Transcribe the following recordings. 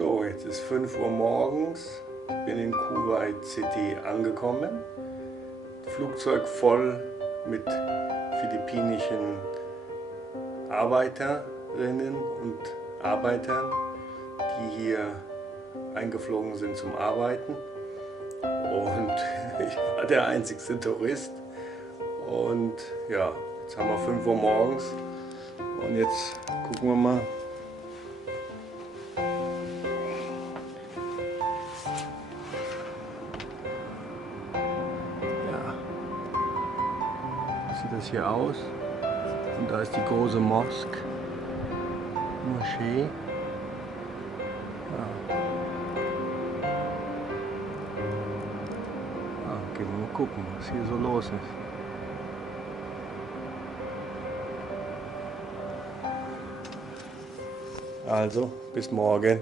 So, jetzt ist 5 Uhr morgens. Ich bin in Kuwait City angekommen. Flugzeug voll mit philippinischen Arbeiterinnen und Arbeitern, die hier eingeflogen sind zum Arbeiten. Und ich war der einzigste Tourist. Und ja, jetzt haben wir 5 Uhr morgens. Und jetzt gucken wir mal. Ja, sieht das hier aus. Und da ist die große Moschee. Ja. Gehen wir mal gucken, was hier so los ist. Also, bis morgen.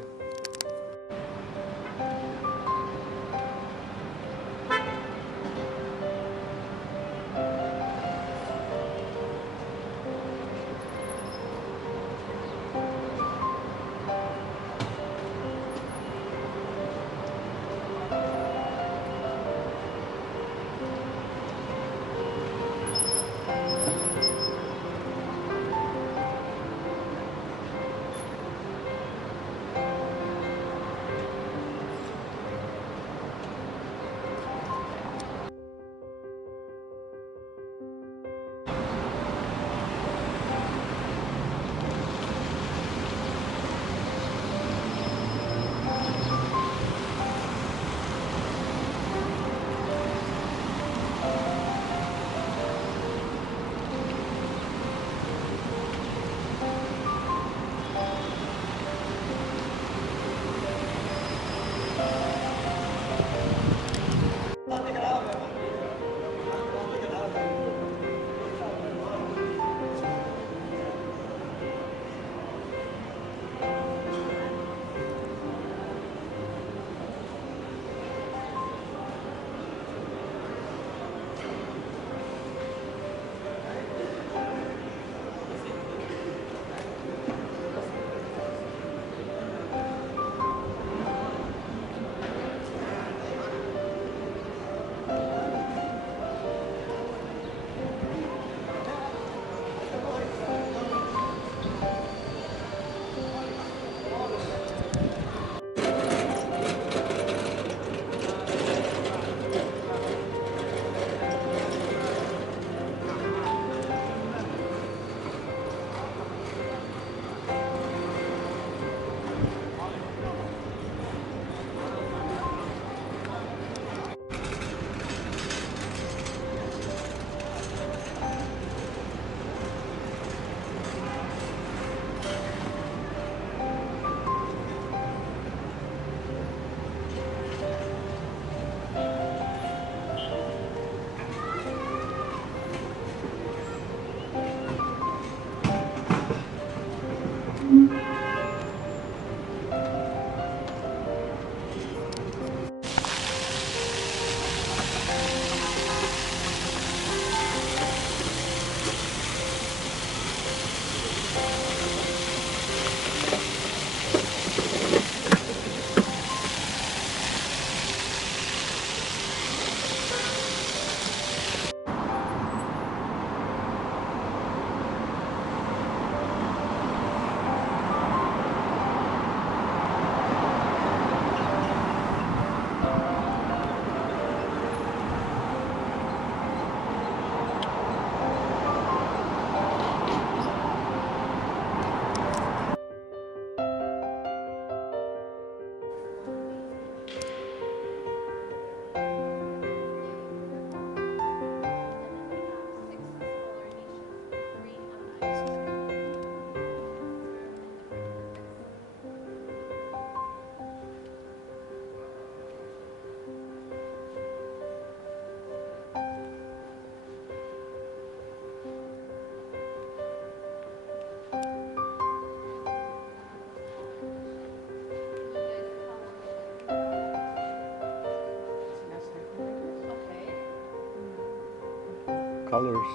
Colors.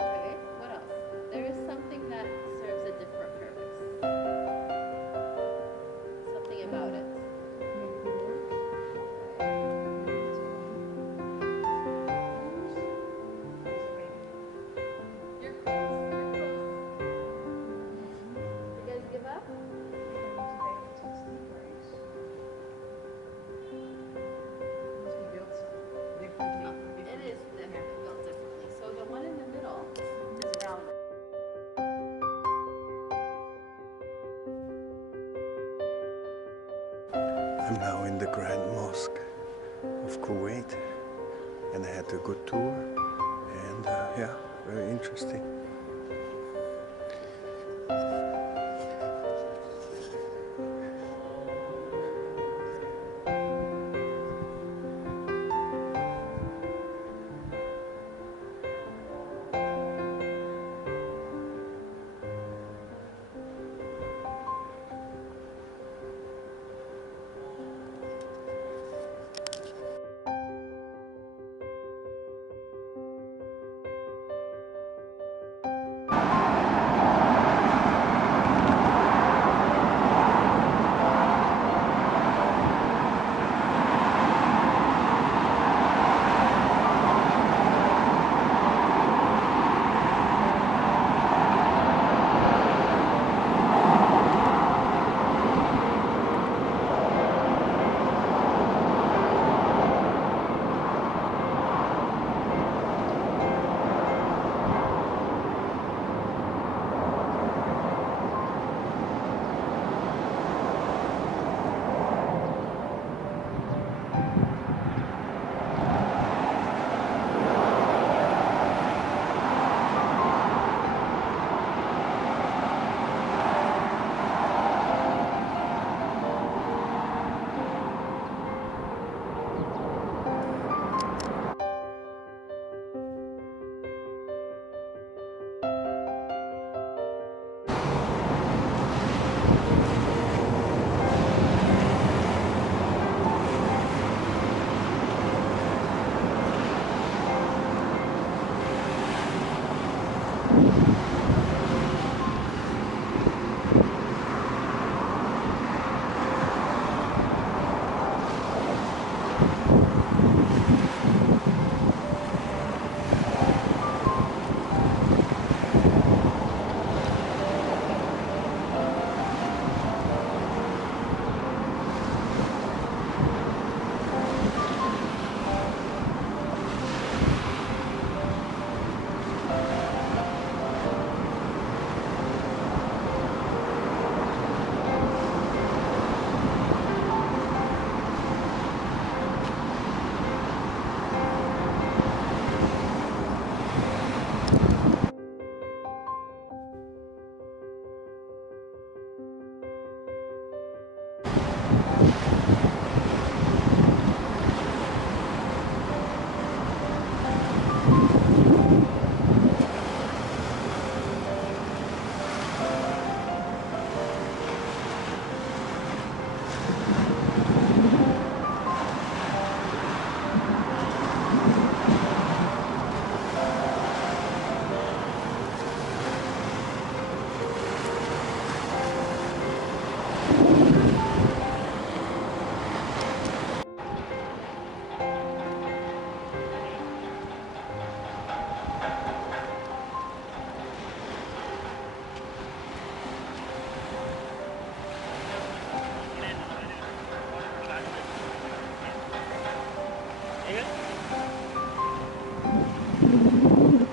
Okay, what else? There is something that serves a different purpose. Something about it. I'm now in the Grand Mosque of Kuwait, and I had a good tour, and yeah, very interesting.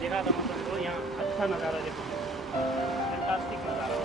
देखा था मतलब तो यहाँ अच्छा नज़ारा देखो, fantastic नज़ारा।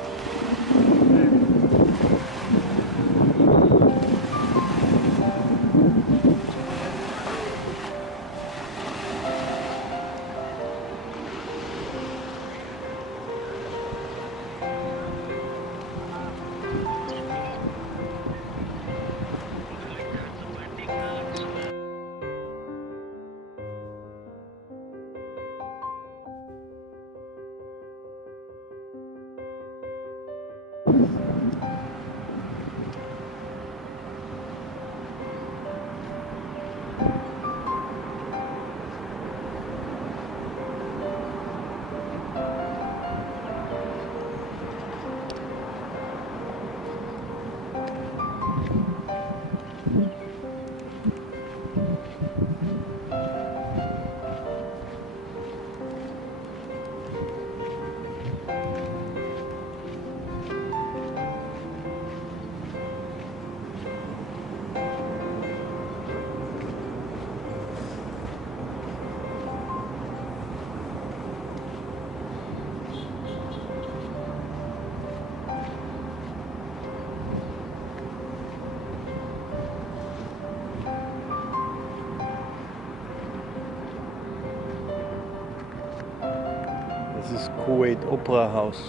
Das Kuwait Opera Haus.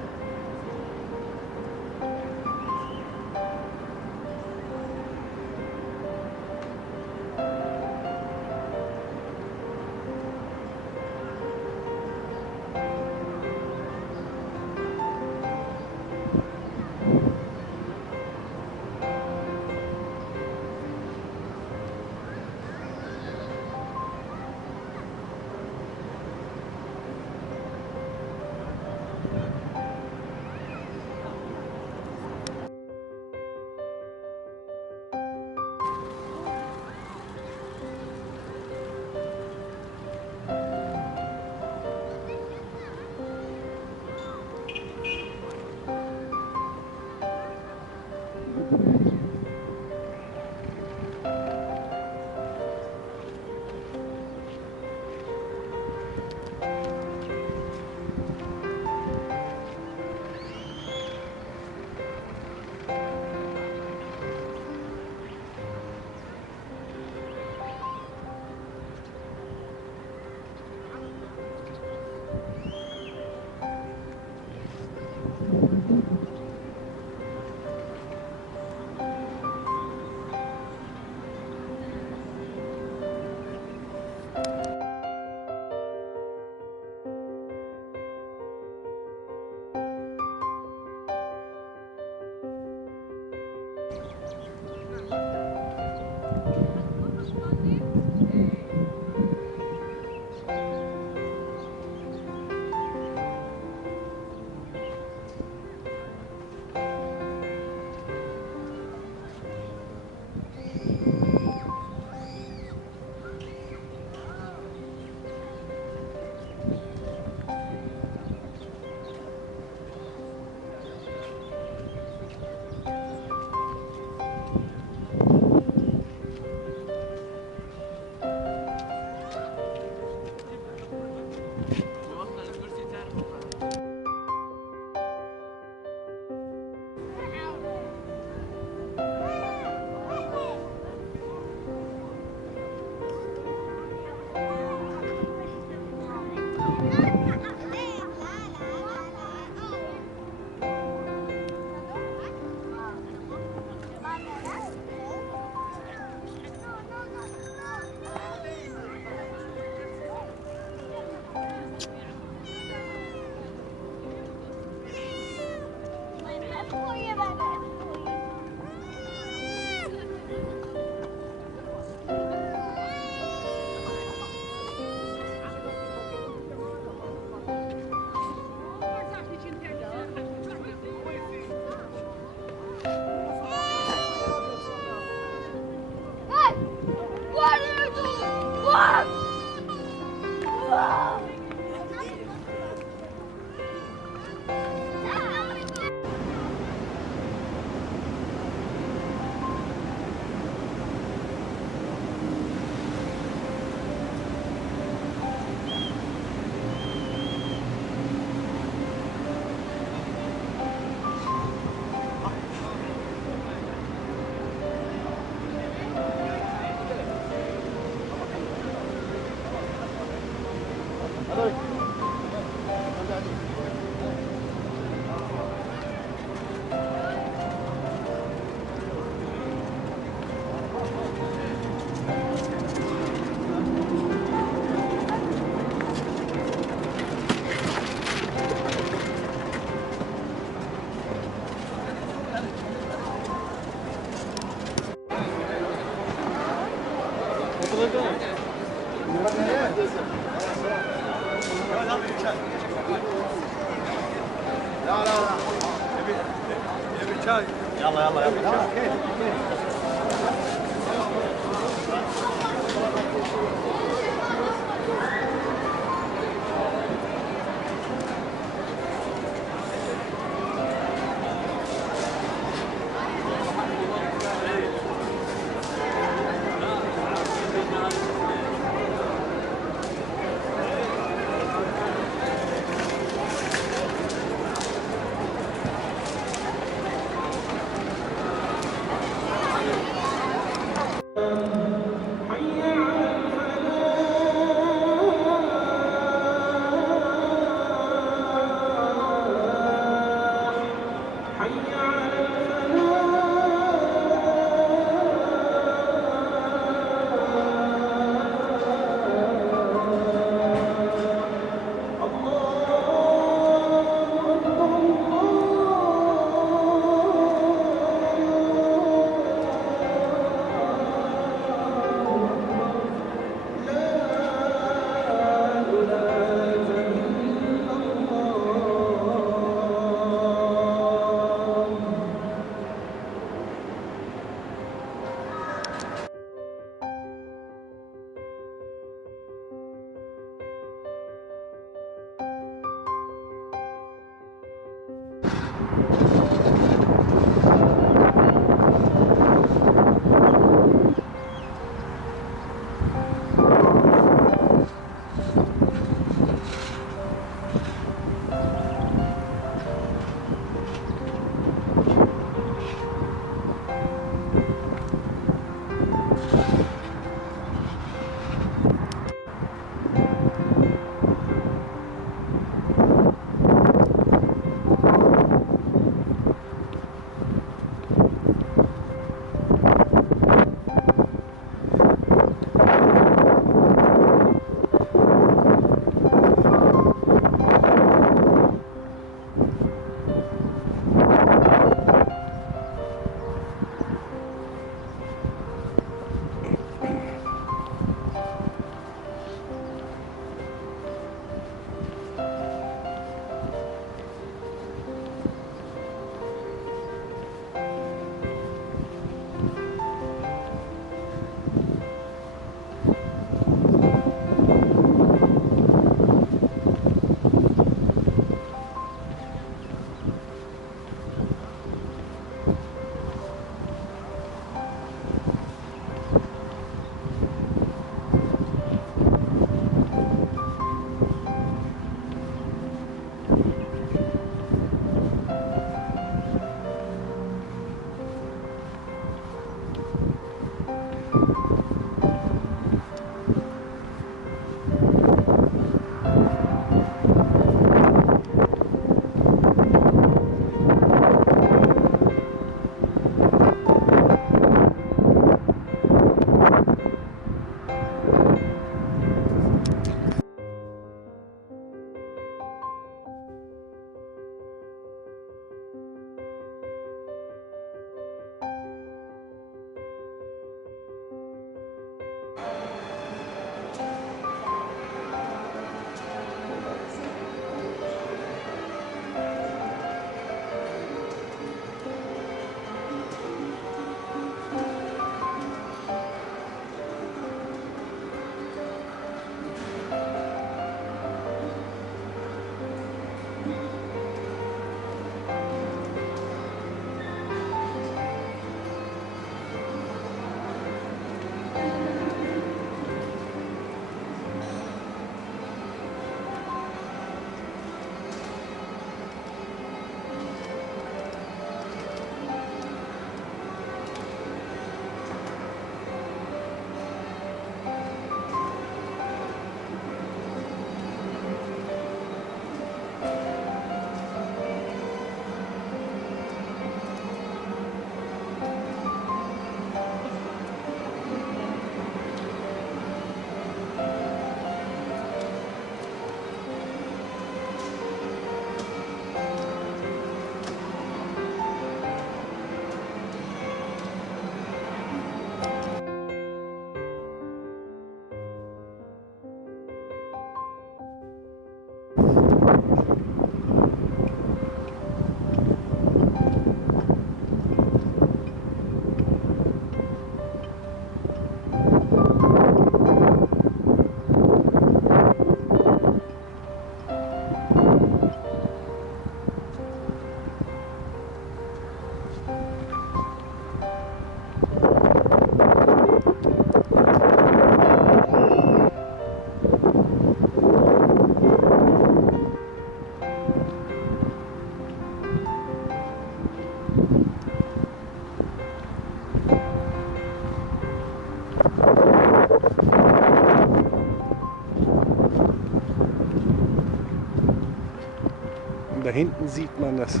da hinten sieht man das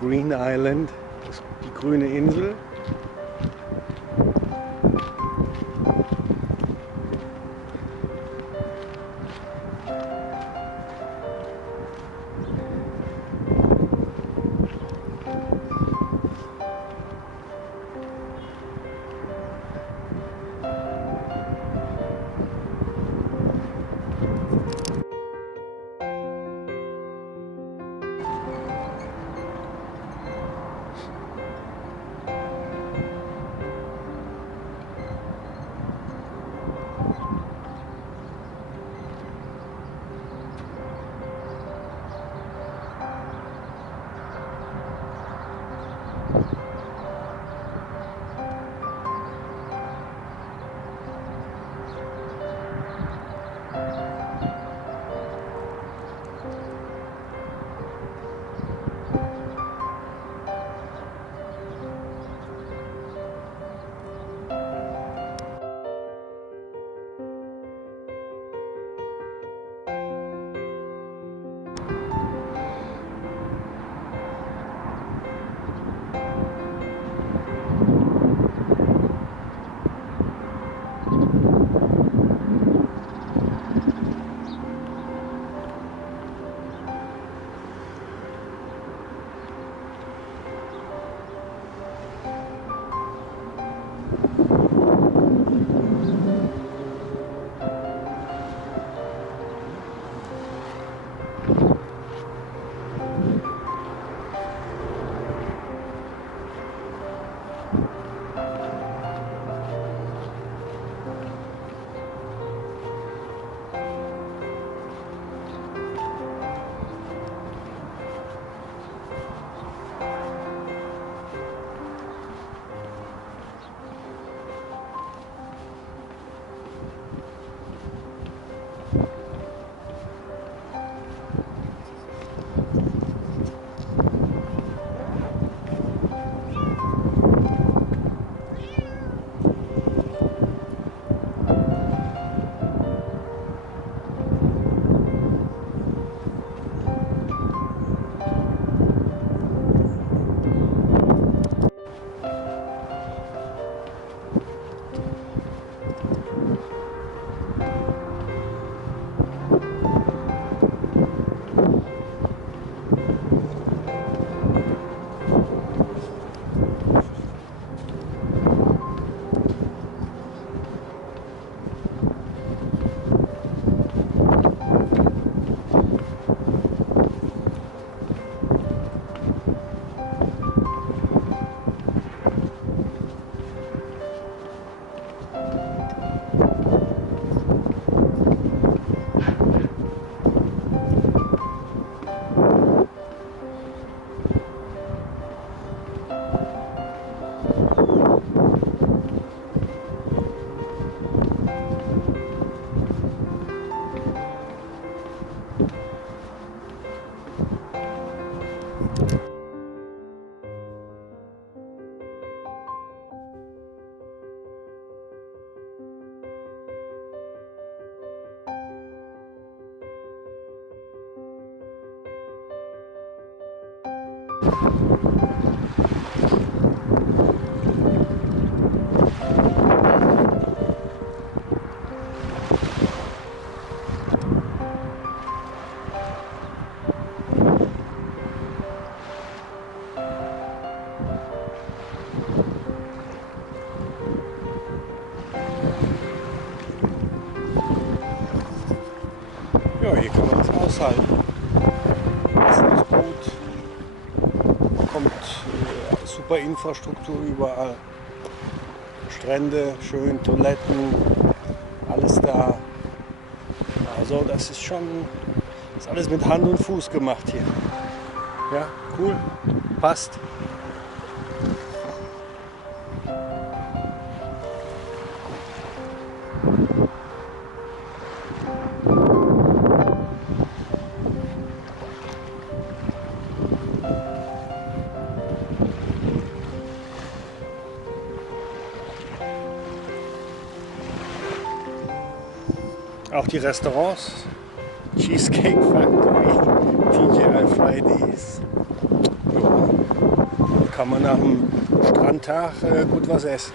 Green Island, die grüne Insel. Ja, hier kann man es aushalten. Essen ist gut, man kommt super Infrastruktur überall. Strände, schön, Toiletten, alles da. Also das ist schon, ist alles mit Hand und Fuß gemacht hier. Ja, cool, passt. Auch die Restaurants Cheesecake Factory, TGI Fridays. Ja, kann man nach dem Strandtag gut was essen.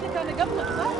كنت انا قبلك صح؟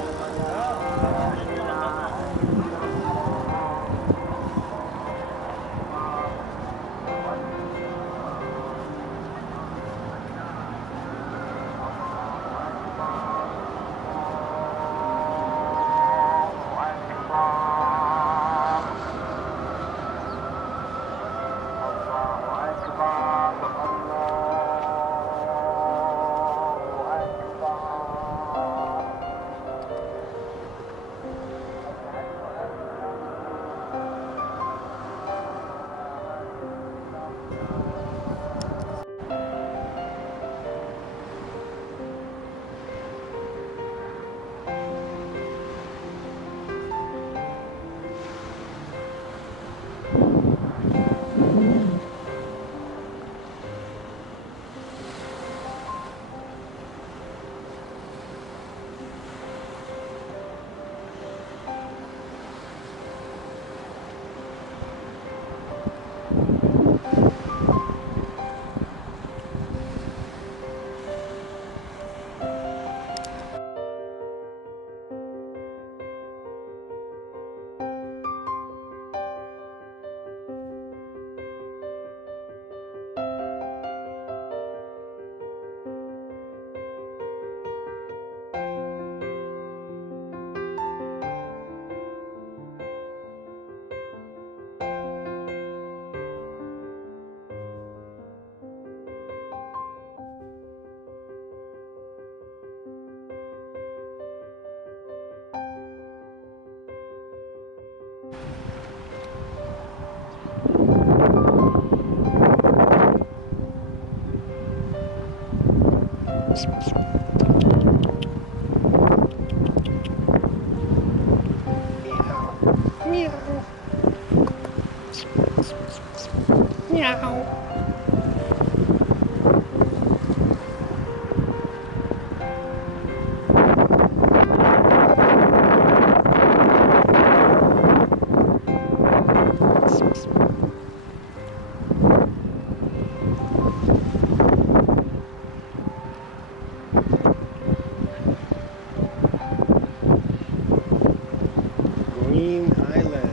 Green Island.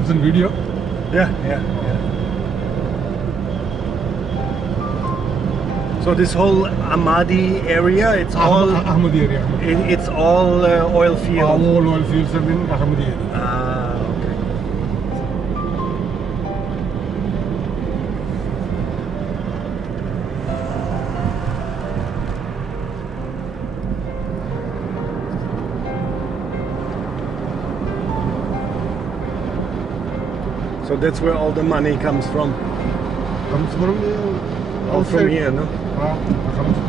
It's in video. Yeah. So this whole Ahmadi area, it's all Ahmadi area. it's all oil field. All oil fields are in Ahmadi area. Ah, okay. So that's where all the money comes from. Comes from All from here, no?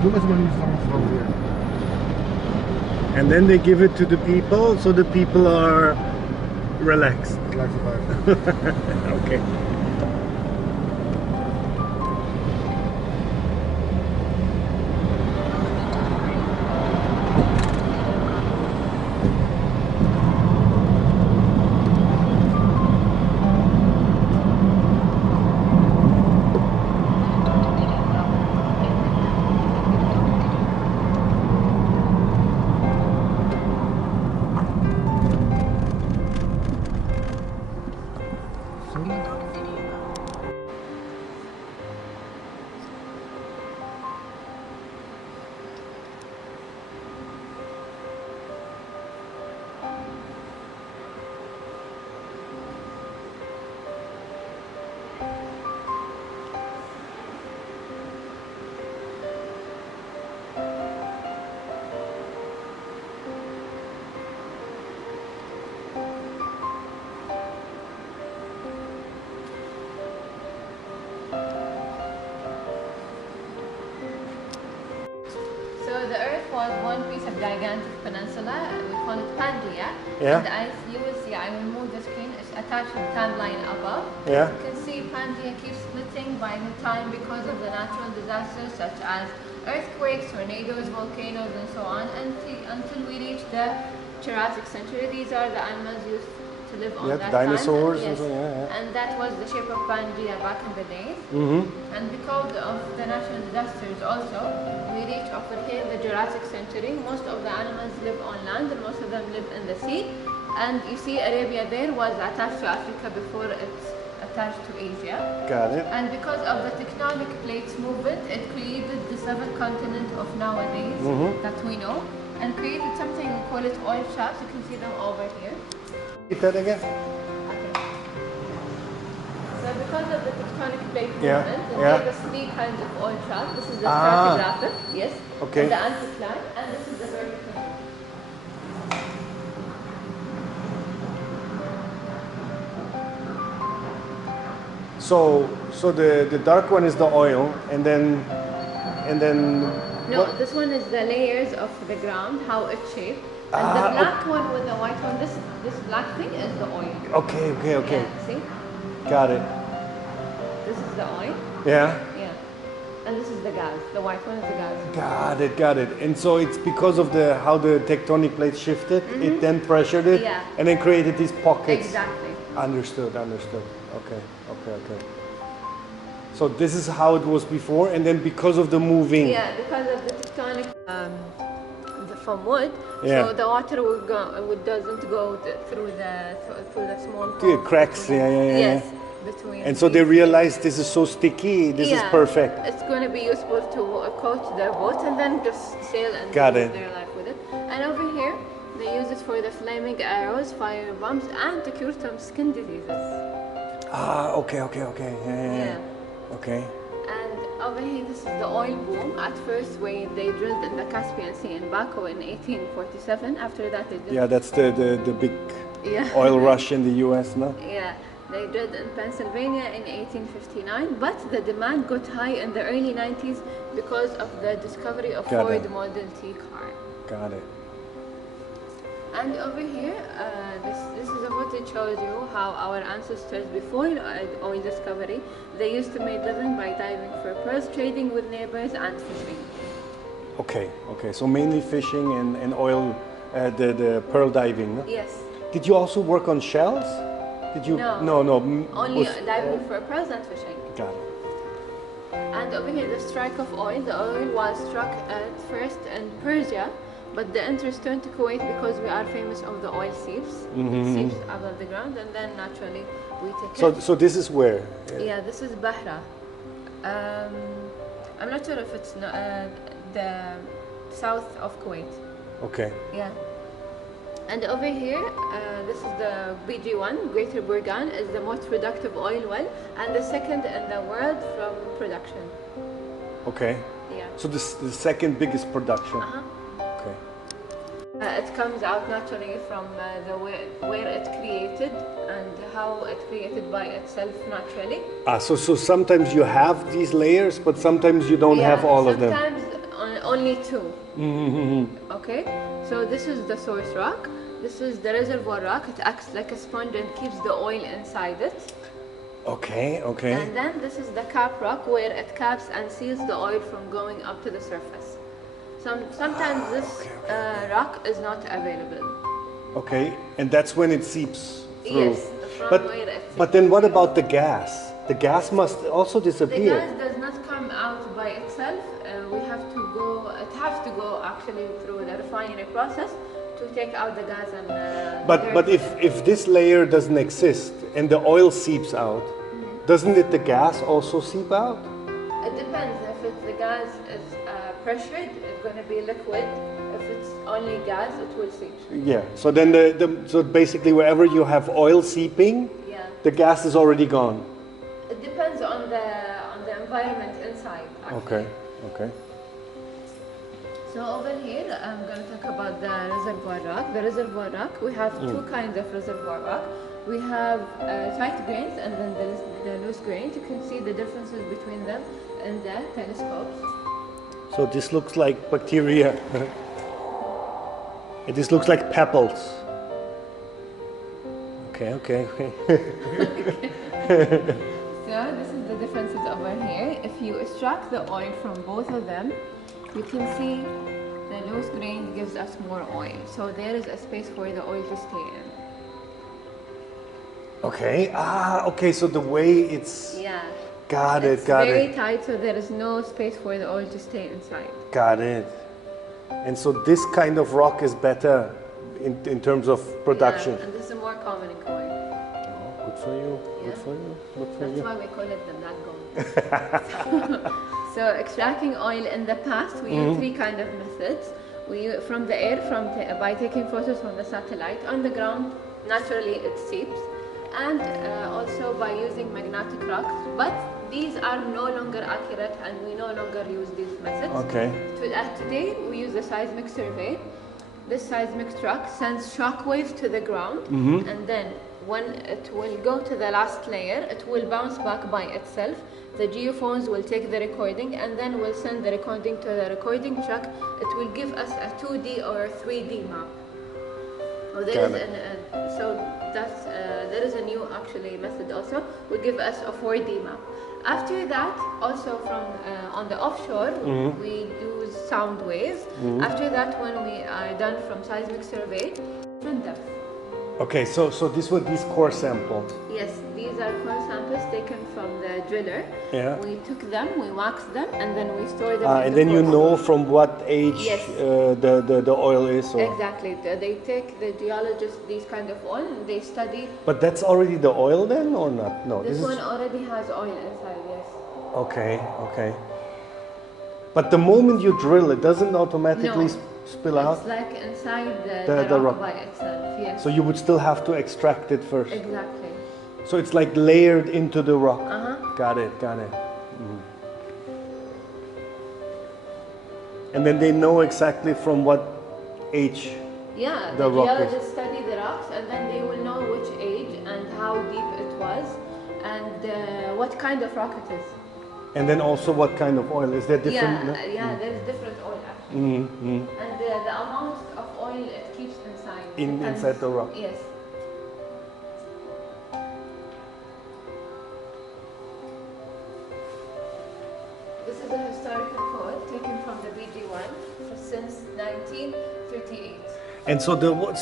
Too much money comes from here. And then they give it to the people, so the people are relaxed. Like that. Okay. So the Earth was one piece of gigantic peninsula. We call it Pangaea. Yeah. And as you will see, I will move the screen. It's attached to the timeline above. Yeah. You can see Pangaea keeps splitting by the time because of the natural disasters such as earthquakes, tornadoes, volcanoes, and so on until we reach the Jurassic century. These are the animals used to live on Yeah, that dinosaurs time. and so, yeah. And that was the shape of Pangea back in the days. And because of the natural disasters also, we reach over here the Jurassic century. Most of the animals live on land and most of them live in the sea. And you see Arabia there was attached to Africa before it's attached to Asia. Got it. And because of the tectonic plates movement, it created the seventh continent of nowadays that we know, and created something, we call it oil shafts. You can see them over here. Repeat that again. Okay. So because of the tectonic plate Yeah, movement, it yeah. gave us three kinds of oil shafts. This is the stratigraphic, yes, Okay. and the anticline, and this is the vertical. So the dark one is the oil, and then No, what? this one is the layers of the ground, how it's shaped. And the black one with the white one, this black thing is the oil. Okay. Yeah, see? Got it. This is the oil. Yeah. Yeah. And this is the gas. The white one is the gas. Got it. And so it's because of how the tectonic plates shifted, it then pressured it, Yeah. and then created these pockets. Exactly. Understood. Okay. So this is how it was before, and then because of the moving. Yeah, because of the tectonic from wood, Yeah. so the water doesn't go through the small The holes cracks, between- yeah. Yes, between. And so they these- realized this is so sticky. This is perfect. It's going to be useful to coat their boat and then just sail and Got live it. their life with it. And over here, they use it for the flaming arrows, fire bombs, and to cure some skin diseases. Okay. Yeah. Okay. And over here, this is the oil boom. At first, when they drilled in the Caspian Sea in Baku in 1847. After that, they did. Yeah, that's the big Yeah. oil rush in the U.S. now. Yeah, they drilled in Pennsylvania in 1859, but the demand got high in the early 90s because of the discovery of Got Ford it. Model T car. Got it. And over here, this is a photo that shows you how our ancestors before oil discovery, they used to make living by diving for pearls, trading with neighbors, and fishing. Okay. So mainly fishing and oil, the pearl diving. No? Yes. Did you also work on shells? Did you? No. No. Only diving for pearls and fishing. Got it. And over here, the strike of oil. The oil was struck at first in Persia, but the interest turned to Kuwait because we are famous of the oil seeps. It seeps above the ground, and then naturally we take it. So this is where? Yeah, this is Bahra. I'm not sure if it's the south of Kuwait. Okay. Yeah. And over here, this is the BG1, Greater Burgan, is the most productive oil well and the second in the world from production. Okay. Yeah. So this the second biggest production. Okay. It comes out naturally from where it created and how it created by itself naturally. So sometimes you have these layers, but sometimes you don't have all of them. Sometimes only two. Okay, so this is the source rock. This is the reservoir rock. It acts like a sponge and keeps the oil inside it. Okay. And then this is the cap rock where it caps and seals the oil from going up to the surface. Sometimes this rock is not available. Okay, and that's when it seeps through. Yes, from But where it but then what about the gas? The gas must also The disappear. gas does not come out by itself. We have to go. It has to go actually through the refinery process to take out the gas and. But if this layer doesn't exist and the oil seeps out, doesn't it the gas also seep out? It depends. If the gas is pressured, it's going to be liquid. If it's only gas, it will seep. Yeah. So then so basically wherever you have oil seeping, Yeah. the gas is already gone. It depends on the environment inside. Actually. Okay. So over here, I'm going to talk about the reservoir rock. The reservoir rock, we have two kinds of reservoir rock. We have tight grains and then the loose grains. You can see the differences between them in the telescopes. So this looks like bacteria. This looks like pebbles. Okay. So this is the differences over here. If you extract the oil from both of them, you can see the loose grain gives us more oil. So there is a space for the oil to stay in. Okay. Ah, okay. So the way it's. Yeah. Got it. It's Got very it. tight, so there is no space for the oil to stay inside. Got it. And so this kind of rock is better in terms of production. Yeah, and this is more common in Kuwait. Oh, good for you. Good Yeah. for you. Good for That's you. why we call it the black gold. So extracting oil in the past, we use three kind of methods. From the air, by taking photos from the satellite. On the ground, naturally it seeps. And also by using magnetic rocks. But these are no longer accurate and we no longer use these methods. Okay. Today, we use a seismic survey. This seismic truck sends shock waves to the ground, and then when it will go to the last layer, it will bounce back by itself. The geophones will take the recording and then will send the recording to the recording truck. It will give us a 2D or a 3D map. Oh, there is a new actually method also. Will give us a 4D map. After that, also from on the offshore, we use sound waves. After that, when we are done from seismic survey, different depth. Okay, so these were these core samples. Yes, these are core samples taken from the driller. Yeah. We took them, we waxed them, and then we store them. And then you know from what age Yes. the oil is. Or... Exactly. They take the geologists these kind of oil and they study. But that's already the oil then, or not? No. This is... one already has oil inside. Yes. Okay. Okay. But the moment you drill, it doesn't automatically No. spill out. It's like inside the rock by itself. Yes. So you would still have to extract it first. Exactly. So it's like layered into the rock. Got it. Got it. And then they know exactly from what age. Yeah, the the rock geologists study the rocks and then they will know which age and how deep it was and what kind of rock it is. And then also what kind of oil. Is there different? There's different oil actually. And the amount of oil it keeps inside. Inside the rock. Yes. This is a historical code taken from the BG1 since 1938. And so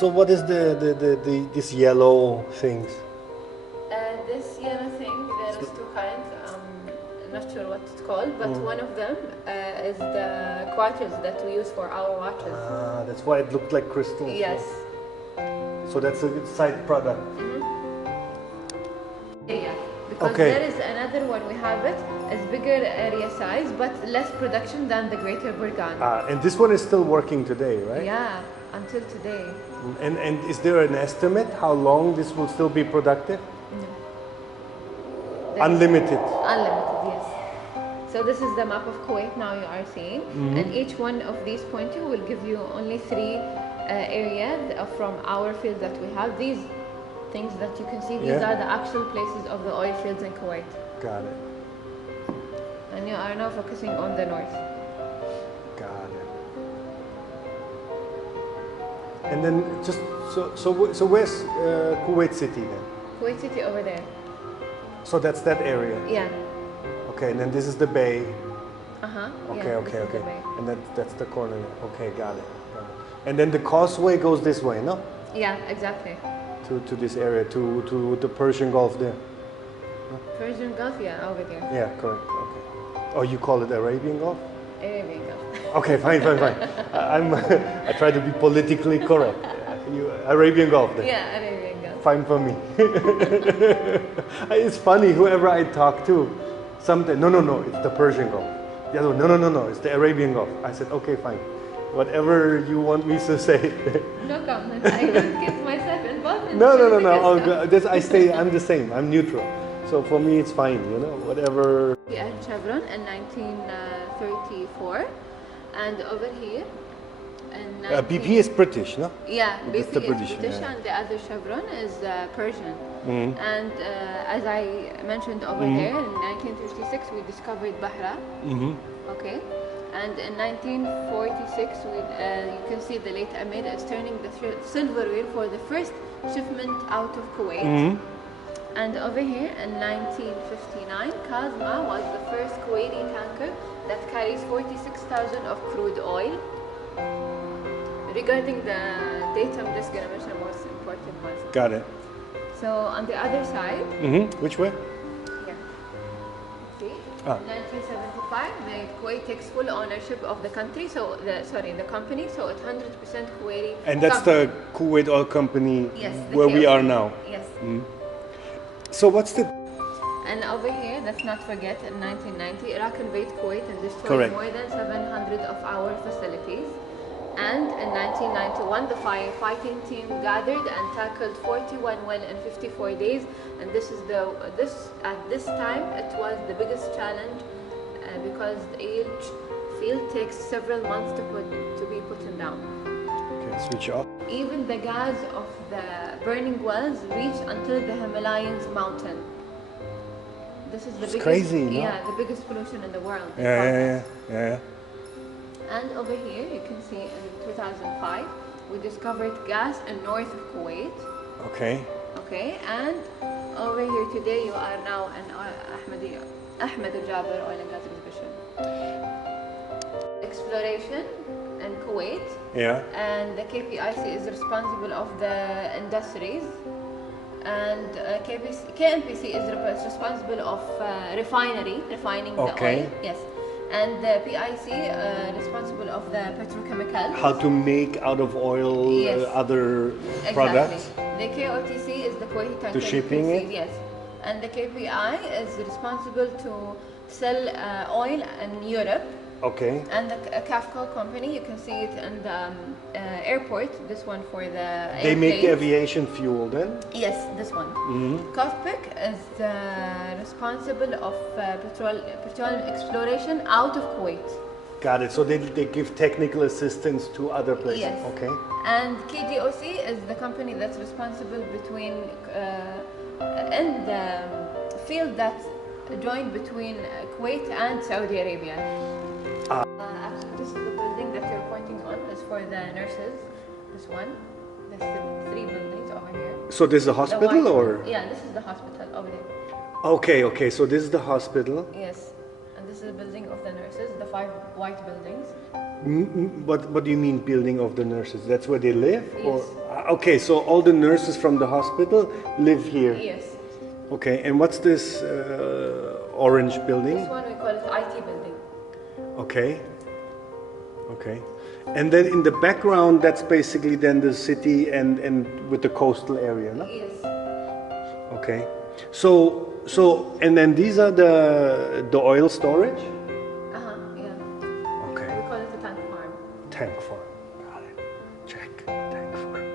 what is this yellow things? This yellow thing, there's two kinds. I'm not sure what it's called, but one of them is the quarters that we use for our watches. Ah, that's why it looked like crystals. Yes. So that's a side product. Area. Because there is another one, we have it, it's bigger area size, but less production than the Greater Burgan. And this one is still working today, right? Yeah, until today. And is there an estimate how long this will still be productive? Unlimited. Unlimited, yes. So this is the map of Kuwait now you are seeing, and each one of these pointing will give you only 3 areas from our field that we have. These things that you can see, these are the actual places of the oil fields in Kuwait. Got it. And you are now focusing on the north. Got it. And then just so where's Kuwait City then? Kuwait City over there. So that's that area. Yeah. Okay, and then this is the bay. Okay, yeah, okay, this is the okay. bay. And that's the corner. Okay, got it. And then the causeway goes this way, no? Yeah, exactly. To this area, to the Persian Gulf there. Persian Gulf, yeah, over there. Yeah, correct. Okay. Oh, you call it Arabian Gulf? Arabian Gulf. Okay, fine. I try to be politically correct. Arabian Gulf then. Yeah, Arabian Gulf. Fine for me. It's funny, whoever I talk to, sometimes, no, it's the Persian Gulf. The other one, no, it's the Arabian Gulf. I said, okay, fine. Whatever you want me to say. No comment. I don't get myself involved in No. political stuff. I'm the same. I'm neutral. So for me, it's fine, whatever. We had Chevron in 1934, and over here in BP is British, no? Yeah, It's BP the is British, British, yeah. and the other Chevron is Persian. And as I mentioned over here, in 1956 we discovered Bahra. Okay. And in 1946, you can see the late Amir is turning the silverware for the first shipment out of Kuwait. And over here in 1959, Kazma was the first Kuwaiti tanker that carries 46,000 of crude oil. Regarding the date, I'm just going to mention the most important ones. Got it. So on the other side, Which way? here, see, Ah. in 1975, the Kuwait takes full ownership of the country. So the company. So it's 100% Kuwaiti. And that's company. the Kuwait Oil Company Yes, the where we KOC. are now. Yes. So what's the... And over here, let's not forget, in 1990, Iraq invaded Kuwait and destroyed Correct. more than 700 of our facilities. And in 1991, the firefighting team gathered and tackled 41 well in 54 days. And at this time, it was the biggest challenge because each field takes several months to be put down. Okay, switch off. Even the gas of the burning wells reached until the Himalayas mountain. This is the biggest, crazy, no? yeah, the biggest pollution in the world. Yeah. And over here, you can see in 2005, we discovered gas in north of Kuwait. Okay. Okay, and over here today, you are now in Ahmed Al-Jaber Oil and Gas Exhibition. Exploration in Kuwait. Yeah. And the KPIC is responsible of the industries. And KNPC is responsible of refining the oil. Yes. And the PIC responsible of the petrochemical. How to make out of oil Yes. Other Exactly. products. The KOTC is the Kuwaiti Tanker shipping TC, it? Yes. And the KPI is responsible to sell oil in Europe. Okay. And the CAFCO company, you can see it in the airport. This one for the They make airplanes. aviation fuel then? Yes, this one. KOFPIC is responsible of petroleum exploration out of Kuwait. Got it. So they give technical assistance to other places. Yes. Okay. And KDOC is the company that's responsible between in the field that's joined between Kuwait and Saudi Arabia. Actually, this is the building that you're pointing on. Is for the nurses. This one. There's the 3 buildings over here. So this is a The hospital white or? one. Yeah, this is the hospital over there. Okay. So this is the hospital. Yes. And this is the building of the nurses, the 5 white buildings. What do you mean building of the nurses? That's where they live? Or Yes. okay, so all the nurses from the hospital live here. Yes. Okay, and what's this orange building? This one we call it IT building. Okay. And then in the background, that's basically then the city and with the coastal area, no? Yes. Okay. So and then these are the oil storage? Yeah. Okay. We call it a tank farm. Tank farm. Got it. Check. Tank farm.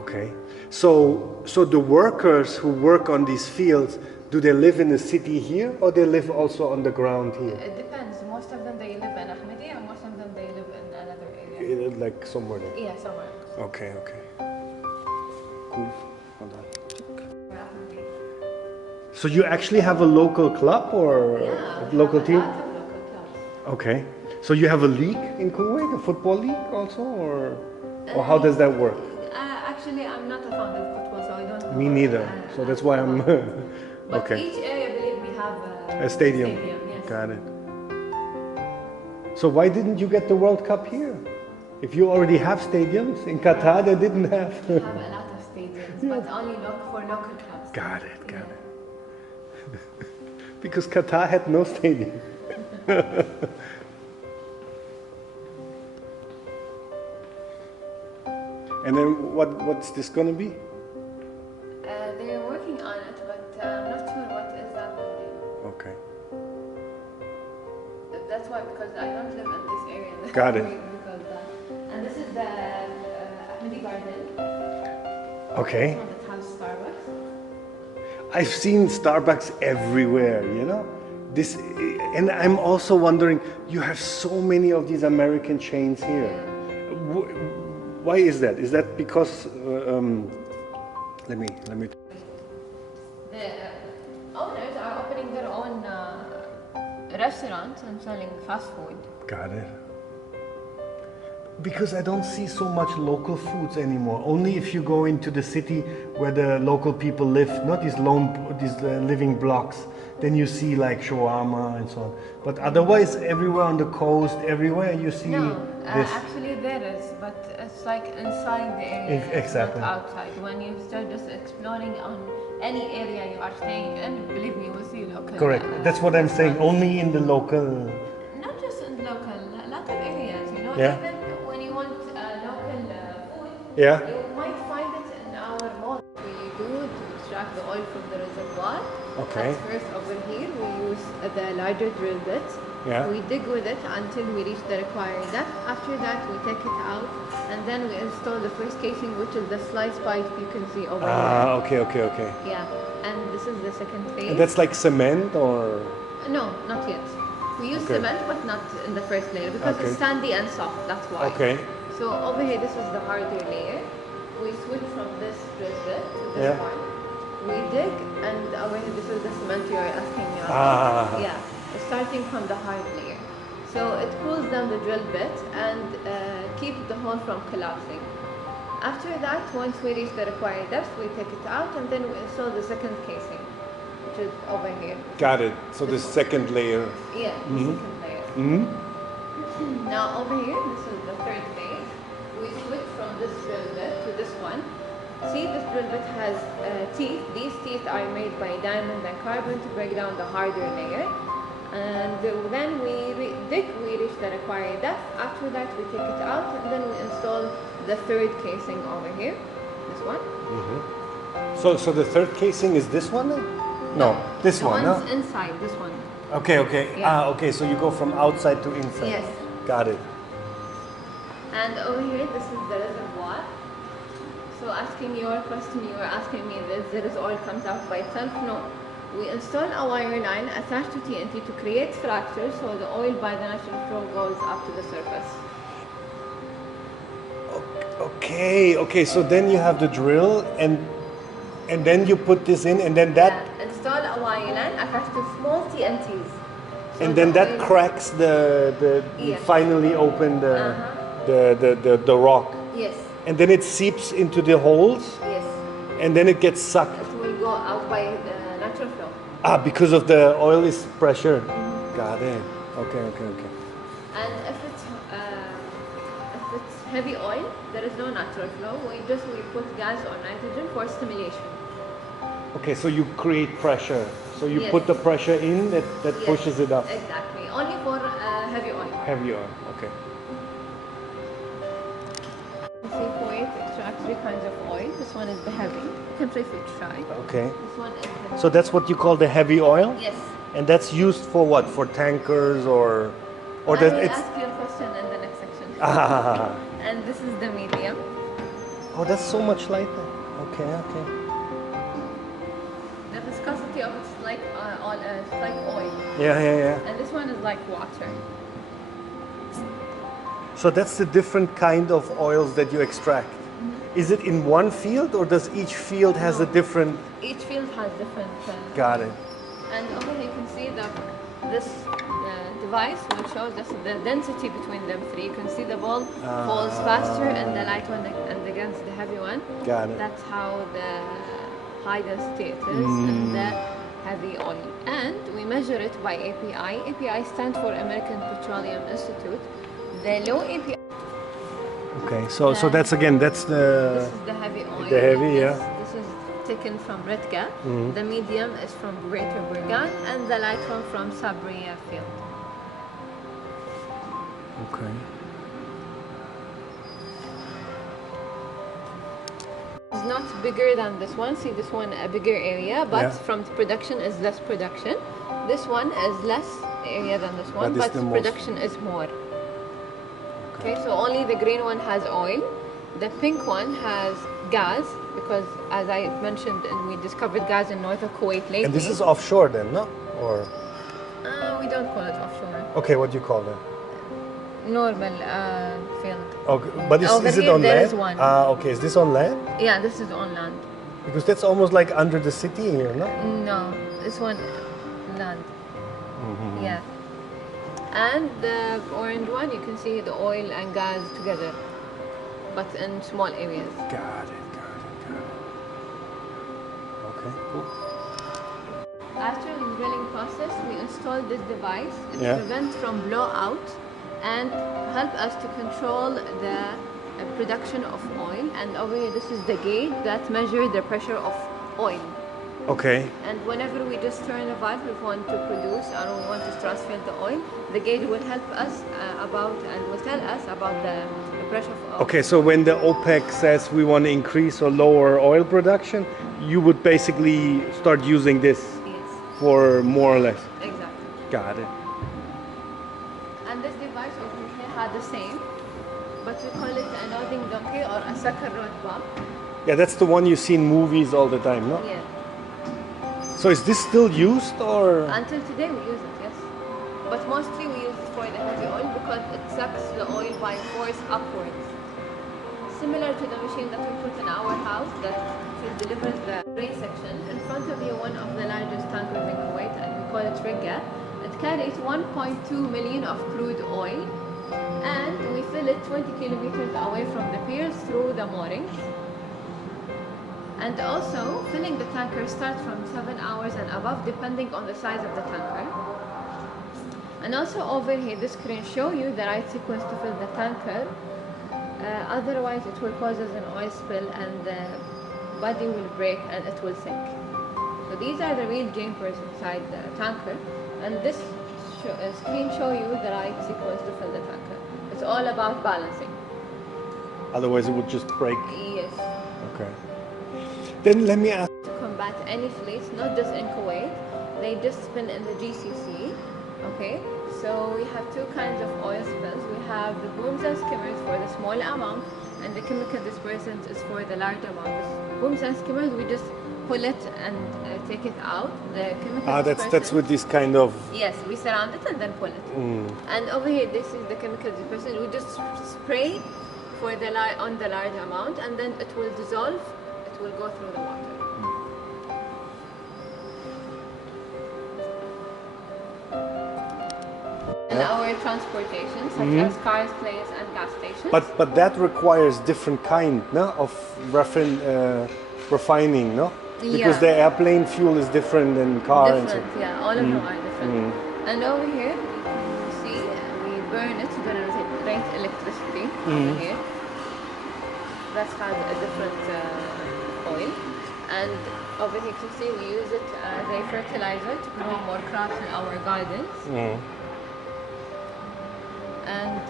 Okay. So the workers who work on these fields, do they live in the city here or they live also on the ground here? It depends. Most of them they live in Ahmadi and most of them they live in another area. Like somewhere there. Yeah, somewhere. Okay. Cool. Hold on. Ahmadi. So you actually have a local club or Yeah, a local team? A lot of local clubs. Okay. So you have a league in Kuwait, a football league also, or how does that work? Actually, I'm not a fan of football, so I don't know. Me neither. So that's why I'm. But Okay. each area, I believe, we have A stadium. Yes. Got it. So why didn't you get the World Cup here? If you already have stadiums in Qatar, they didn't have. We have a lot of stadiums, but only for local clubs. Got it. Because Qatar had no stadium. And then what's this gonna be? They're working on it, but I'm not sure what is that building. Okay. That's why, because I don't live in this area. That's Got it. why we call that. And this is the Ahmadi Garden. Okay. This one that has Starbucks. I've seen Starbucks everywhere, you know? And I'm also wondering, you have so many of these American chains here. Why is that? Is that because, let me. The owners are opening their own restaurants and selling fast food. Got it. Because I don't see so much local foods anymore. Only if you go into the city where the local people live, not these living blocks. then you see like shawarma and so on. But otherwise, everywhere on the coast, everywhere you see No, this. actually there is, but it's like inside the area, Exactly. not outside. When you start just exploring on any area you are staying in, believe me, you will see local. Correct. That's what I'm saying. restaurants. Only in the local. Not just in local, a lot of areas, you know, Yeah. even when you want local food, Yeah. you might find it in our mall. We do to extract the oil from the reservoir. Okay. At first over here, we use the larger drill bit. Yeah. We dig with it until we reach the required depth. After that, we take it out and then we install the first casing, which is the slice pipe you can see over Ah, okay. here. Yeah, and this is the second phase. And that's like cement or. No, not yet. We use Okay. cement, but not in the first layer because Okay. it's sandy and soft. That's why. Okay. So over here, this is the harder layer. We switch from this drill bit to this Yeah. one. We dig, and over here, this is the cement you are asking me about. Ah. Yeah, starting from the hard layer. So it cools down the drill bit and keeps the hole from collapsing. After that, once we reach the required depth, we take it out and then we install the second casing, which is over here. Got it. So the second layer. Yeah, the second layer. Hmm. Now over here, this is the third phase. We switch from this drill bit to this one. See, this drill bit has teeth. These teeth are made by diamond and carbon to break down the harder layer. And then we dig, we reach the required depth. After that, we take it out and then we install the third casing over here. This one. So the third casing is this one then? No, this the one. one's No? inside, this one. Okay. Yeah. Ah, okay. So you go from outside to inside. Yes. Got it. And over here, this is the reservoir. So asking your question, you were asking me this, there oil comes out by itself? No. We install a wire line attached to TNT to create fractures so the oil by the natural flow goes up to the surface. Okay. So then you have the drill and then you put this in and then that Yeah. Install a wire line attached to small TNTs. So and then the that oil- cracks the Yeah. finally open the rock. Yes, And then it seeps into the holes yes. and then it gets sucked. It will go out by the natural flow. Because of the oil is pressure. Got it. Okay. And if it's heavy oil, there is no natural flow. We put gas or nitrogen for stimulation. Okay, so you create pressure. So you Yes. put the pressure in that Yes, pushes it up. Exactly. Only for heavy oil. Heavy oil. Okay. You see, Kuwait extracts three kinds of oil. This one is the heavy. You can briefly try. Okay. This one is the So that's what you call the heavy oil? yes. And that's used for what? For tankers or I that will it's ask you a question in the next section. ah, And this is the medium. oh, that's so much lighter. Okay. The viscosity of it's like it's like oil, Yeah. and this one is like water. So that's the different kind of oils that you extract. Is it in one field or does each field has a different? Each field has different. Got it. And over here you can see this device will show just the density between them three. You can see the ball falls faster and the light one and against the heavy one. Got it. That's how the high density it is in the heavy oil. And we measure it by API. API stands for American Petroleum Institute. The low API. Okay. So that's again that's This the is the heavy oil. the heavy, yeah. This is taken from Redga. The medium is from Greater Burgan, and the light one from Sabriya field. okay. It's not bigger than this one. See, this one a bigger area, but Yeah. from production is less production. This one is less area than this one, But it's but the most- production is more. Okay, so only the green one has oil. The pink one has gas because, as I mentioned, and we discovered gas in northern Kuwait lately. And this is offshore then, no? Or we don't call it offshore. okay, what do you call that? Normal field. Okay, but Over is it here on there land? is one. Okay. Is this on land? Yeah, this is on land. Because that's almost like under the city here, no? No, this one land. Mm-hmm. Yeah. And the orange one, you can see the oil and gas together, but in small areas. Got it. Okay, cool. After the drilling installed this device. It Yeah. prevents from blowout and help us to control the production of oil. And over here, this is the gauge that measures the pressure of oil. Okay. And whenever we just turn the valve, we want to produce or we want to transfer the oil, the gauge will help us about and will tell us about the pressure of oil. Okay, so when the OPEC says we want to increase or lower oil production, you would basically start using this Yes, for more or less. exactly. Got it. And this device over here had the same, but we call it a nodding donkey or a sucker rod bar. Yeah, that's the one you see in movies all the time, no? Yeah. So is this still used or? Until today we use it, yes. But mostly we use it for the heavy oil because it sucks the oil by force upwards. Similar to the machine that we put in our house that delivers the gray section. In front of you, one of the largest tankers in Kuwait, and we call it Rigga. It carries 1.2 million of crude oil, and we fill it 20 kilometers away from the piers through the moorings. And also, filling the tanker starts from 7 hours and above, depending on the size of the tanker. And also over here, this screen show you the right sequence to fill the tanker. Otherwise, it will cause us an oil spill and the body will break and it will sink. So these are the real jumpers inside the tanker. And this screen show you the right sequence to fill the tanker. It's all about balancing. Otherwise it would just break. Yes. Okay. Then let me ask. To combat any fleets, not just in Kuwait, they just spin in the GCC. Okay, so we have two kinds of oil spills. We have the booms and skimmers for the small amount, and the chemical dispersant is for the large amount. The booms and skimmers, we just pull it and take it out. The chemical That's dispersant, with this kind of. yes, we surround it and then pull it. And over here, this is the chemical dispersant. We just spray for the on the large amount, and then it will dissolve. It will go through the water. And our transportation, such as cars, planes, and gas stations. But that requires different kind, no, of refining, no? Because Yeah. the airplane fuel is different than car and so. different, yeah, all of them are different. And over here, you see, we burn it to generate electricity. Over here, that has a different oil. And over here, you can see, we use it as a fertilizer to grow more crops in our gardens. And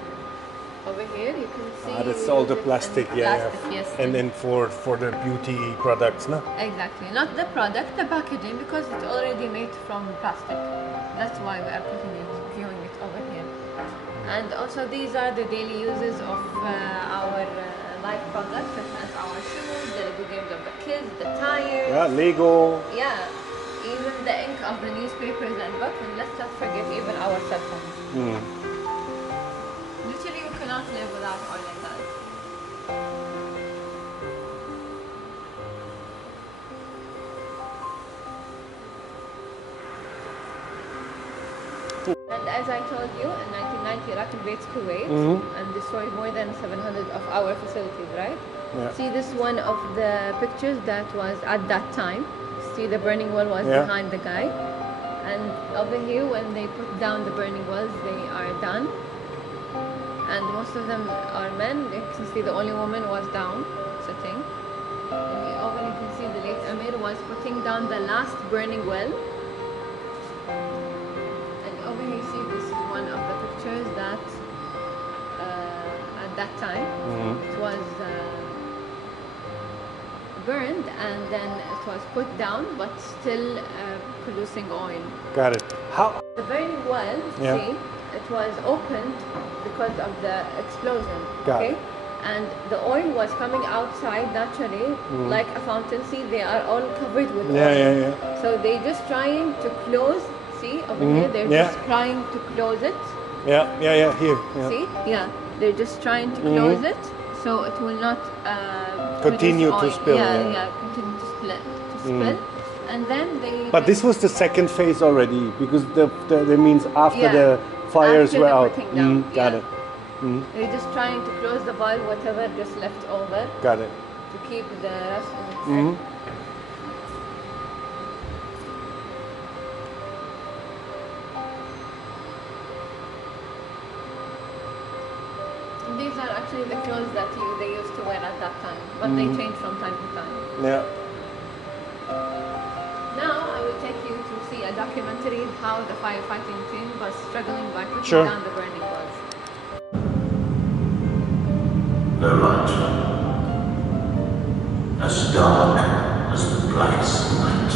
over here, you can see. That's we all use the it in plastic, plastic, yes. And then for the beauty products, no? Exactly, not the product, the packaging, because it's already made from plastic. That's why we are viewing it over here. And also these are the daily uses of our life products, such as our shoes, the Lego games of the kids, the tires. Yeah, Lego. Yeah, even the ink of the newspapers and books, and let's not forget even our cell phones. Literally, you cannot live without oil and gas. And as I told you, in 1990, Iraq invades Kuwait and destroyed more than 700 of our facilities, right? Yeah. See this one of the pictures that was at that time. See the burning wall was behind the guy. And over here, when they put down the burning walls, they are done. And most of them are men. You can see the only woman was down, sitting. And over here, you can see the late Amir was putting down the last burning well. And over here, you see this is one of the pictures that at that time it was burned and then it was put down, but still producing oil. Got it. How? The burning well, see, it was opened because of the explosion. Got okay? it. And the oil was coming outside naturally, like a fountain. See, they are all covered with oil. So they just trying to close. See over here, they're just trying to close it. Here. Yeah. See, they're just trying to close it, so it will not Continue produce to oil. spill. Continue to spill, and then they. But this was the second phase already, because that means after the fires after were the out. putting down, Got it. They're just trying to close the valve, whatever just left over, Got it. to keep the rest inside. these are actually the clothes that they used to wear at that time, but they change from time to time. Yeah. Now I will take you to see a documentary how the firefighting team was struggling by putting Sure. down the burning walls. No light. As dark as the blackest night.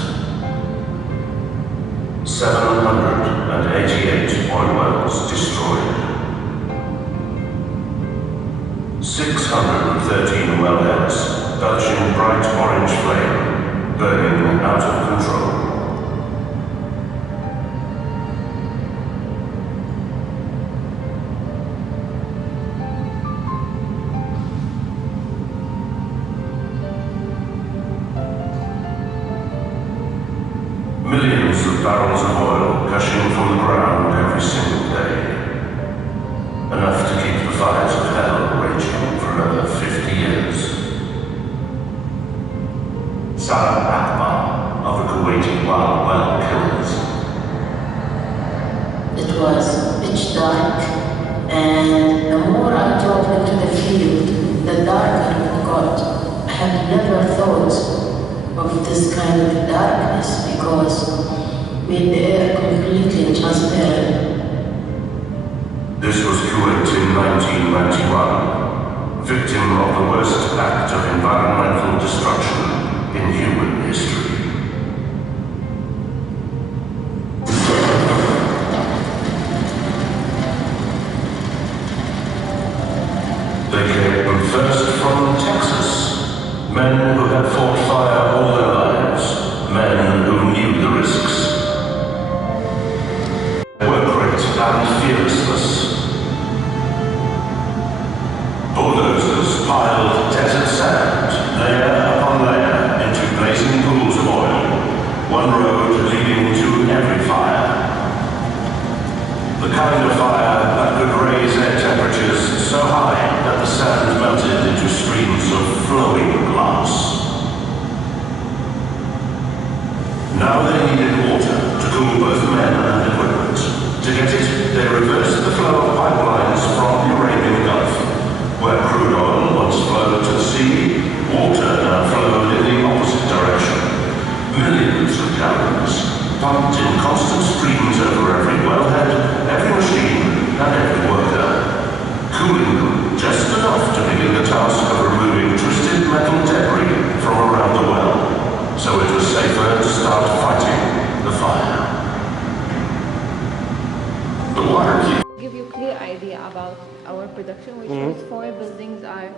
788 oil wells destroyed. 613 wellheads belching bright orange flame, burning out of control. Millions of barrels of oil gushing from the ground every single day. Enough to keep the fires of hell raging for another 50 years. Salah Akbar of the Kuwaiti wild well killers. It was pitch dark, and the more I drove into the field, the darker it got. I had never thought of this kind of darkness because made the air completely transparent. This was Kuwait in 1991, victim of the worst act of environmental destruction in human history. They came first from Texas, men who had fought fire all their lives, men who knew the risks. Were great and fearless. Bulldozers piled desert sand, layer upon layer, into blazing pools of oil, one road leading to every fire. The kind of fire that could raise air temperatures so high that the sand melted into streams of flowing glass. Now they needed water to cool both men and equipment. To get it, they reversed the flow of pipelines from the Arabian Gulf, where crude oil once flowed to the sea, water now flowed in the opposite direction. Millions of gallons, pumped in constant streams over every wellhead, every machine, and every worker, cooling them just enough to begin the task of removing twisted metal debris from around the well, so it was safer to start fighting the fire. The water keeps Give you a clear idea about our production, which was 4 buildings are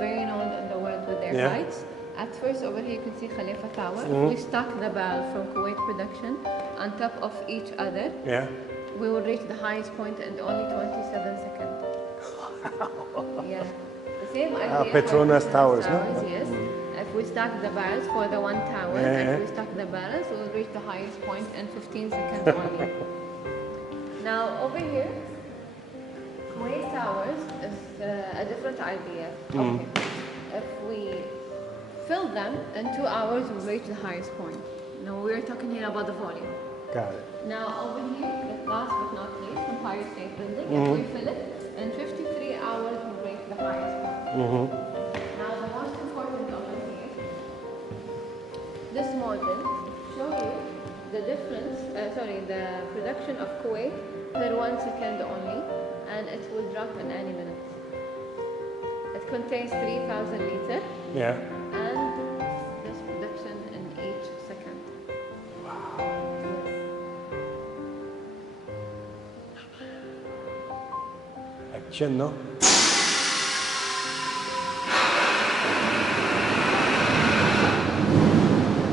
very known in the world with their Yeah. heights. At first, over here you can see Khalifa Tower. We stack the barrel from Kuwait production on top of each other. Yeah. We will reach the highest point in only 27 seconds. Yeah. The same idea. Petronas for towers, no? yes. If we stack the barrels for the one tower, Yeah, yeah. if we stack the barrels, we will reach the highest point in 15 seconds only. Now, over here, Kuwait Towers is a different idea. Okay. If we fill them in 2 hours, we'll reach the highest point. Now, we're talking here about the volume. Got it. Now, over here, the last but not least, Empire State Building, if we fill it, in 53 hours, we'll reach the highest point. Now, the most important over here, this model shows you the difference, the production of Kuwait per 1 second only, and it will drop in any minute. It contains 3,000 liters, Yeah. and this production in each second. Action, no?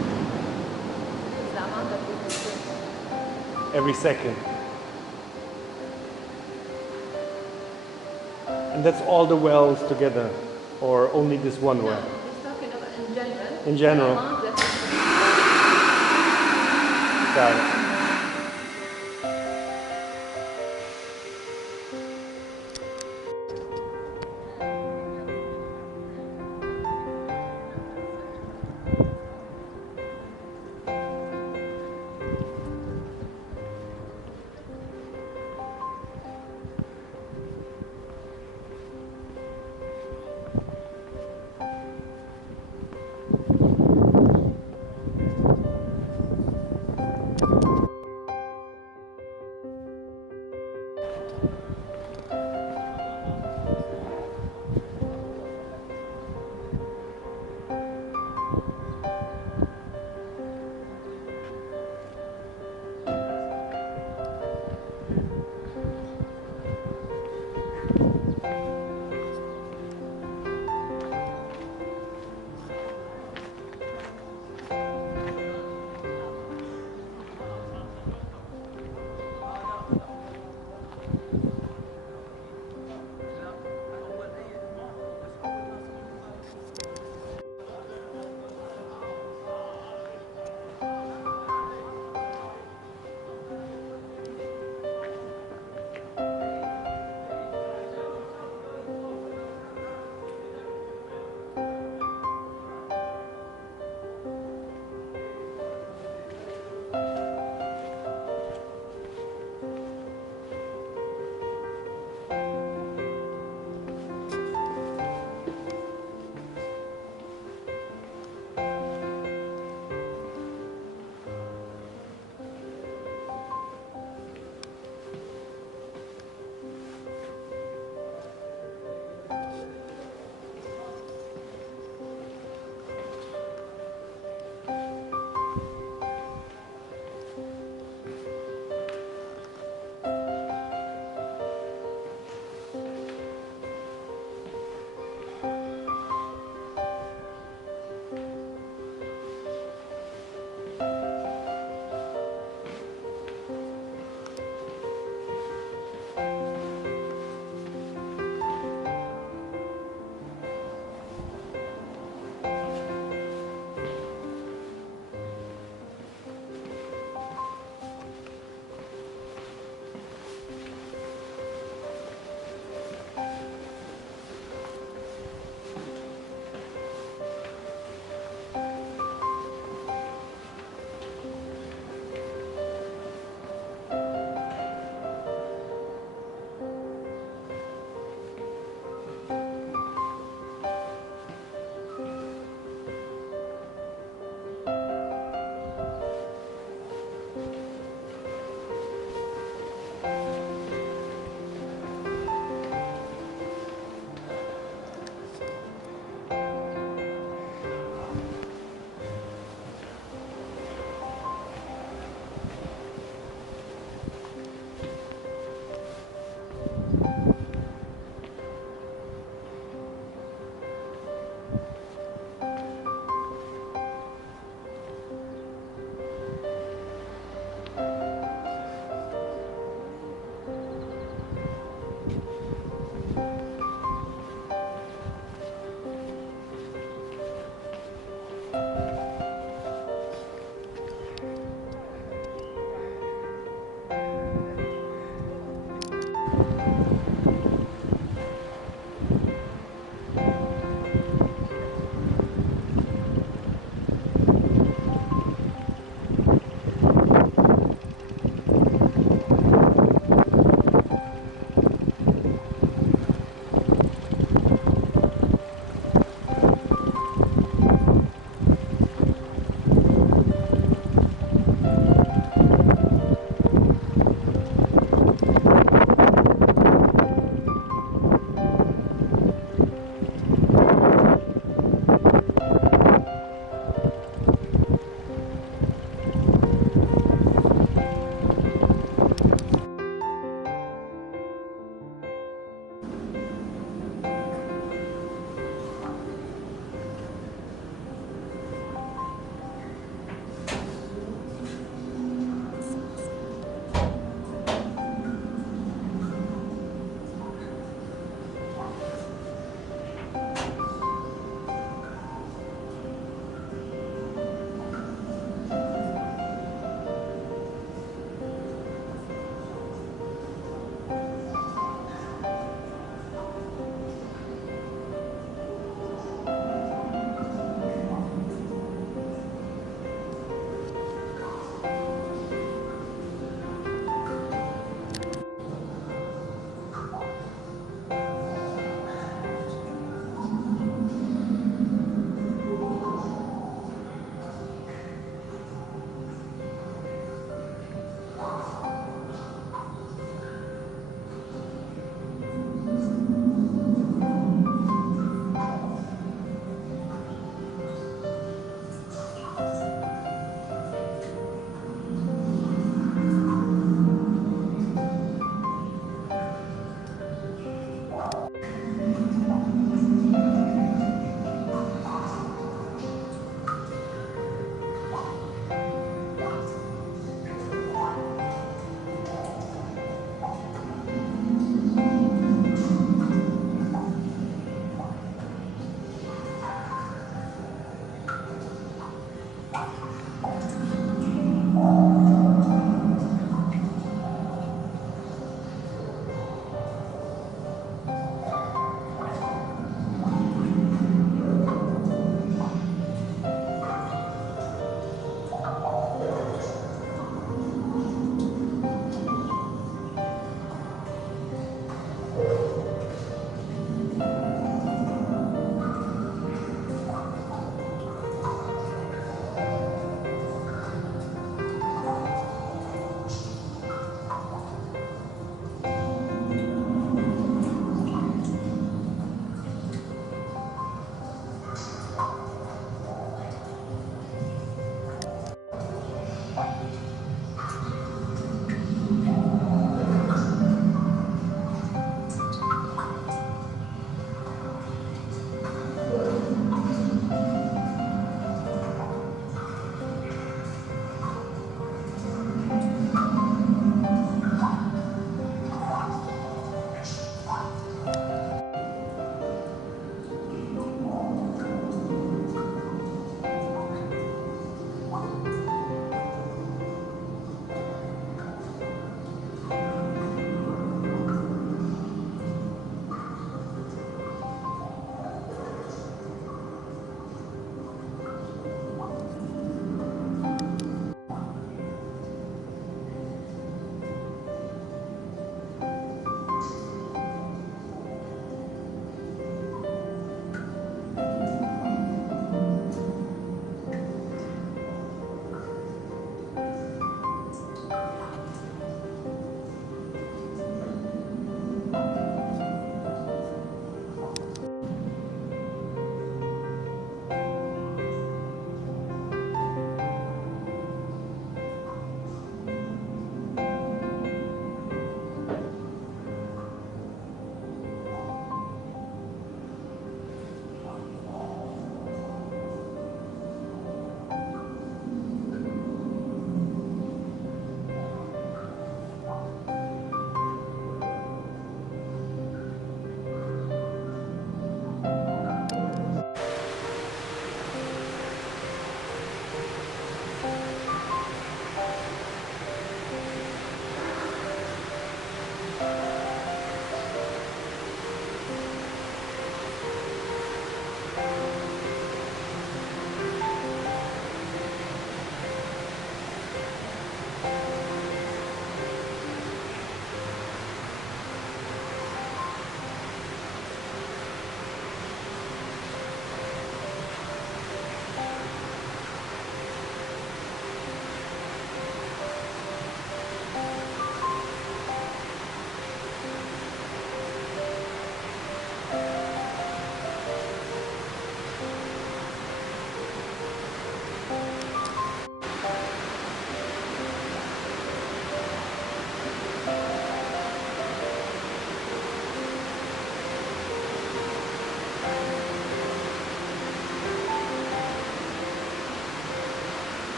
This is the amount that we produce. Every second. And that's all the wells together, or only this one well? Just talking about in general. In general. The amount that Got it.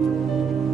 you.